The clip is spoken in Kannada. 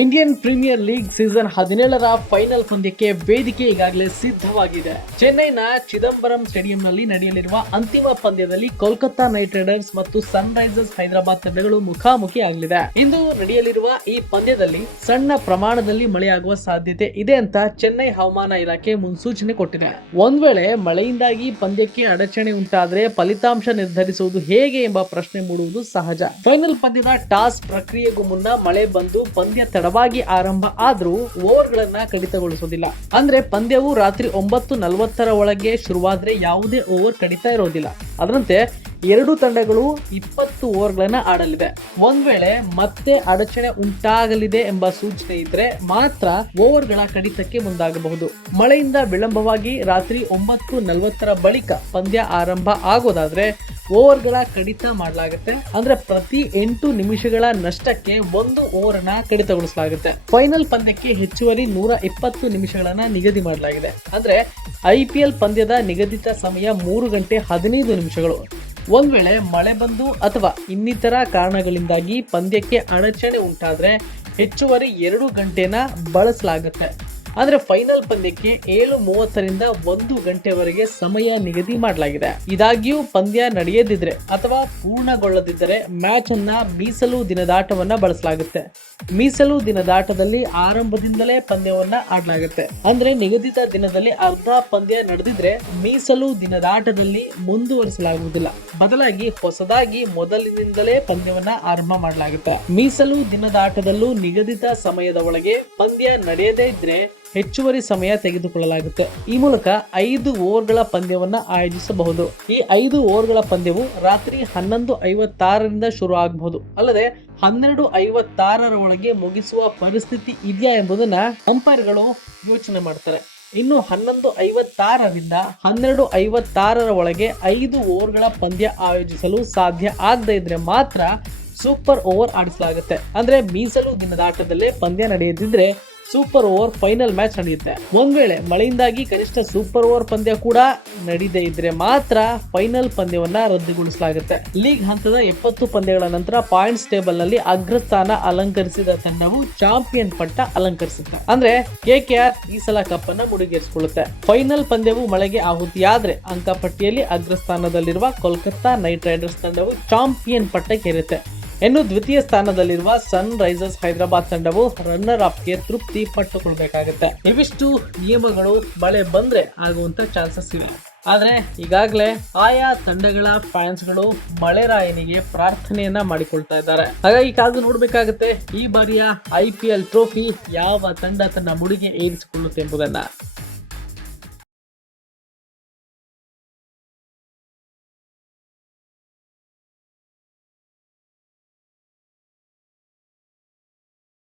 ಇಂಡಿಯನ್ ಪ್ರೀಮಿಯರ್ ಲೀಗ್ ಸೀಸನ್ 17ರ ಫೈನಲ್ ಪಂದ್ಯಕ್ಕೆ ವೇದಿಕೆ ಈಗಾಗಲೇ ಸಿದ್ಧವಾಗಿದೆ. ಚೆನ್ನೈನ ಚಿದಂಬರಂ ಸ್ಟೇಡಿಯಂನಲ್ಲಿ ನಡೆಯಲಿರುವ ಅಂತಿಮ ಪಂದ್ಯದಲ್ಲಿ ಕೋಲ್ಕತ್ತಾ ನೈಟ್ ರೈಡರ್ಸ್ ಮತ್ತು ಸನ್ ರೈಸರ್ಸ್ ಹೈದರಾಬಾದ್ ತಂಡಗಳು ಮುಖಾಮುಖಿ ಆಗಲಿದೆ. ಇಂದು ನಡೆಯಲಿರುವ ಈ ಪಂದ್ಯದಲ್ಲಿ ಸಣ್ಣ ಪ್ರಮಾಣದಲ್ಲಿ ಮಳೆಯಾಗುವ ಸಾಧ್ಯತೆ ಇದೆ ಅಂತ ಚೆನ್ನೈ ಹವಾಮಾನ ಇಲಾಖೆ ಮುನ್ಸೂಚನೆ ಕೊಟ್ಟಿದೆ. ಒಂದ್ ವೇಳೆ ಮಳೆಯಿಂದಾಗಿ ಪಂದ್ಯಕ್ಕೆ ಅಡಚಣೆ ಉಂಟಾದರೆ ಫಲಿತಾಂಶ ನಿರ್ಧರಿಸುವುದು ಹೇಗೆ ಎಂಬ ಪ್ರಶ್ನೆ ಮೂಡುವುದು ಸಹಜ. ಫೈನಲ್ ಪಂದ್ಯದ ಟಾಸ್ ಪ್ರಕ್ರಿಯೆಗೂ ಮುನ್ನ ಮಳೆ ಬಂದು ಪಂದ್ಯ ತಡವಾಗಿ ಆರಂಭ ಆದ್ರೂ ಓವರ್ಗಳನ್ನ ಕಡಿತಗೊಳಿಸೋದಿಲ್ಲ. ಅಂದ್ರೆ ಪಂದ್ಯವು ರಾತ್ರಿ 9:40 ಒಳಗೆ ಶುರುವಾದ್ರೆ ಯಾವುದೇ ಓವರ್ ಕಡಿತ ಇರೋದಿಲ್ಲ. ಅದರಂತೆ ಎರಡು ತಂಡಗಳು 20 ಓವರ್ಗಳನ್ನ ಆಡಲಿದೆ. ಒಂದ್ ವೇಳೆ ಮತ್ತೆ ಅಡಚಣೆ ಉಂಟಾಗಲಿದೆ ಎಂಬ ಸೂಚನೆ ಇದ್ರೆ ಮಾತ್ರ ಓವರ್ಗಳ ಕಡಿತಕ್ಕೆ ಮುಂದಾಗಬಹುದು. ಮಳೆಯಿಂದ ವಿಳಂಬವಾಗಿ ರಾತ್ರಿ 9:40 ಬಳಿಕ ಪಂದ್ಯ ಆರಂಭ ಆಗೋದಾದ್ರೆ ಓವರ್ಗಳ ಕಡಿತ ಮಾಡಲಾಗುತ್ತೆ. ಅಂದ್ರೆ ಪ್ರತಿ 8 ನಿಮಿಷಗಳ ನಷ್ಟಕ್ಕೆ 1 ಓವರ್ ಅನ್ನ ಕಡಿತಗೊಳಿಸಲಾಗುತ್ತೆ. ಫೈನಲ್ ಪಂದ್ಯಕ್ಕೆ ಹೆಚ್ಚುವರಿ 120 ನಿಮಿಷಗಳನ್ನ ನಿಗದಿ ಮಾಡಲಾಗಿದೆ. ಅಂದ್ರೆ IPL ಪಂದ್ಯದ ನಿಗದಿತ ಸಮಯ 3 ಗಂಟೆ 15 ನಿಮಿಷಗಳು. ಒಂದ್ ವೇಳೆ ಮಳೆ ಬಂದು ಅಥವಾ ಇನ್ನಿತರ ಕಾರಣಗಳಿಂದಾಗಿ ಪಂದ್ಯಕ್ಕೆ ಅಡಚಣೆ ಉಂಟಾದ್ರೆ ಹೆಚ್ಚುವರಿ 2 ಗಂಟೆನ ಬಳಸಲಾಗುತ್ತೆ. ಅಂದ್ರೆ ಫೈನಲ್ ಪಂದ್ಯಕ್ಕೆ 7:30ರಿಂದ 1 ಗಂಟೆವರೆಗೆ ಸಮಯ ನಿಗದಿ ಮಾಡಲಾಗಿದೆ. ಇದಾಗಿಯೂ ಪಂದ್ಯ ನಡೆಯದಿದ್ರೆ ಅಥವಾ ಪೂರ್ಣಗೊಳ್ಳದಿದ್ದರೆ ಮ್ಯಾಚ್ ಅನ್ನ ಮೀಸಲು ದಿನದಾಟವನ್ನ ಬಳಸಲಾಗುತ್ತೆ. ಮೀಸಲು ದಿನದಾಟದಲ್ಲಿ ಆರಂಭದಿಂದಲೇ ಪಂದ್ಯವನ್ನ ಆಡಲಾಗುತ್ತೆ. ಅಂದ್ರೆ ನಿಗದಿತ ದಿನದಲ್ಲಿ ಅರ್ಧ ಪಂದ್ಯ ನಡೆದಿದ್ರೆ ಮೀಸಲು ದಿನದಾಟದಲ್ಲಿ ಮುಂದುವರಿಸಲಾಗುವುದಿಲ್ಲ. ಬದಲಾಗಿ ಹೊಸದಾಗಿ ಮೊದಲಿನಿಂದಲೇ ಪಂದ್ಯವನ್ನ ಆರಂಭ ಮಾಡಲಾಗುತ್ತೆ. ಮೀಸಲು ದಿನದಾಟದಲ್ಲೂ ನಿಗದಿತ ಸಮಯದ ಒಳಗೆ ಪಂದ್ಯ ನಡೆಯದೇ ಇದ್ರೆ ಹೆಚ್ಚುವರಿ ಸಮಯ ತೆಗೆದುಕೊಳ್ಳಲಾಗುತ್ತೆ. ಈ ಮೂಲಕ 5 ಓವರ್ಗಳ ಪಂದ್ಯವನ್ನ ಆಯೋಜಿಸಬಹುದು. ಈ 5 ಓವರ್ಗಳ ಪಂದ್ಯವು ರಾತ್ರಿ 11:56ರಿಂದ ಶುರು ಆಗಬಹುದು. ಅಲ್ಲದೆ 12:56 ಒಳಗೆ ಮುಗಿಸುವ ಪರಿಸ್ಥಿತಿ ಇದೆಯಾ ಎಂಬುದನ್ನ ಅಂಪೈರ್ಗಳು ಯೋಚನೆ ಮಾಡ್ತಾರೆ. ಇನ್ನು 11:56ರಿಂದ 12:56 ಒಳಗೆ 5 ಓವರ್ಗಳ ಪಂದ್ಯ ಆಯೋಜಿಸಲು ಸಾಧ್ಯ ಆಗದೇ ಇದ್ರೆ ಮಾತ್ರ ಸೂಪರ್ ಓವರ್ ಆಡಿಸಲಾಗುತ್ತೆ. ಅಂದ್ರೆ ಮೀಸಲು ದಿನದಾಟದಲ್ಲೇ ಪಂದ್ಯ ನಡೆಯದಿದ್ರೆ ಸೂಪರ್ ಓವರ್ ಫೈನಲ್ ಮ್ಯಾಚ್ ನಡೆಯುತ್ತೆ. ಒಂದ್ ವೇಳೆ ಮಳೆಯಿಂದಾಗಿ ಕನಿಷ್ಠ ಸೂಪರ್ ಓವರ್ ಪಂದ್ಯ ಕೂಡ ನಡೆಯದೇ ಇದ್ರೆ ಮಾತ್ರ ಫೈನಲ್ ಪಂದ್ಯವನ್ನ ರದ್ದುಗೊಳಿಸಲಾಗುತ್ತೆ. ಲೀಗ್ ಹಂತದ 70 ಪಂದ್ಯಗಳ ನಂತರ ಪಾಯಿಂಟ್ಸ್ ಟೇಬಲ್ ನಲ್ಲಿ ಅಗ್ರಸ್ಥಾನ ಅಲಂಕರಿಸಿದ ತಂಡವು ಚಾಂಪಿಯನ್ ಪಟ್ಟ ಅಲಂಕರಿಸುತ್ತೆ. ಅಂದ್ರೆ KKR ಈ ಸಲ ಕಪ್ ಅನ್ನ ಮುಡಿಗೇರಿಸಿಕೊಳ್ಳುತ್ತೆ. ಫೈನಲ್ ಪಂದ್ಯವು ಮಳೆಗೆ ಆಹುತಿಯಾದ್ರೆ ಅಂಕಪಟ್ಟಿಯಲ್ಲಿ ಅಗ್ರಸ್ಥಾನದಲ್ಲಿರುವ ಕೋಲ್ಕತ್ತಾ ನೈಟ್ ರೈಡರ್ಸ್ ತಂಡವು ಚಾಂಪಿಯನ್ ಪಟ್ಟಕ್ಕೇರುತ್ತೆ. ಇನ್ನು ದ್ವಿತೀಯ ಸ್ಥಾನದಲ್ಲಿರುವ ಸನ್ ರೈಸರ್ಸ್ ಹೈದರಾಬಾದ್ ತಂಡವು ರನ್ನರ್ ಅಪ್ಗೆ ತೃಪ್ತಿ ಪಟ್ಟುಕೊಳ್ಬೇಕಾಗುತ್ತೆ. ಇವಿಷ್ಟು ನಿಯಮಗಳು ಮಳೆ ಬಂದ್ರೆ ಆಗುವಂತ ಚಾನ್ಸಸ್ ಇವೆ. ಆದ್ರೆ ಈಗಾಗಲೇ ಆಯಾ ತಂಡಗಳ ಫ್ಯಾನ್ಸ್ಗಳು ಮಳೆರಾಯನಿಗೆ ಪ್ರಾರ್ಥನೆಯನ್ನ ಮಾಡಿಕೊಳ್ತಾ ಇದ್ದಾರೆ. ಹಾಗಾಗಿ ಕಾದು ನೋಡ್ಬೇಕಾಗುತ್ತೆ ಈ ಬಾರಿಯ IPL ಟ್ರೋಫಿ ಯಾವ ತಂಡ ತನ್ನ ಮುಡಿಗೆ ಏರಿಸಿಕೊಳ್ಳುತ್ತೆ ಎಂಬುದನ್ನ.